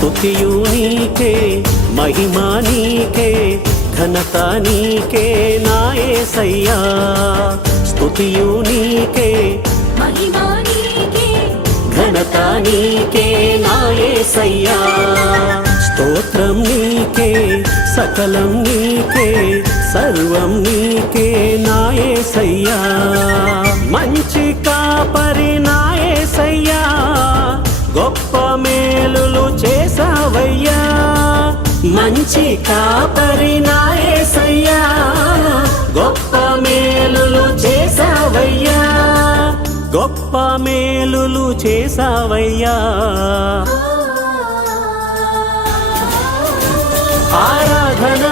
స్తుతియు నీకే, మహిమా నీకే, ఘనత నీకే నా యేసయ్యా. స్తుతియు నీకే, మహిమా నీకే, ఘనత నీకే నా యేసయ్యా. స్తోత్రం నీకే, సకలం నీకే, సర్వం నీకే నా యేసయ్యా. మంచి కాపరి నా యేసయ్యా, గొప్ప మేలులు చేసావయ్యా. మంచి కాపరి నా యేసయ్యా, గొప్ప మేలులు చేసావయ్యా. గొప్ప మేలులు చేసావయ్యా. ఆరాధన